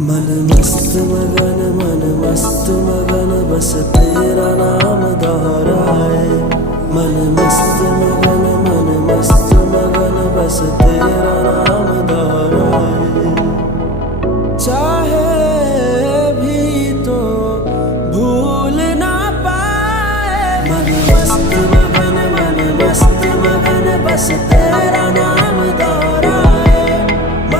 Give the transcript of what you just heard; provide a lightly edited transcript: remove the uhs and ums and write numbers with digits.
मन मस्त मगन बस तेरा नाम दोहराए। मन मस्त मगन बस तेरा नाम दोहराए। चाहे भी तो भूल ना पाए। मन मस्त मगन बस तेरा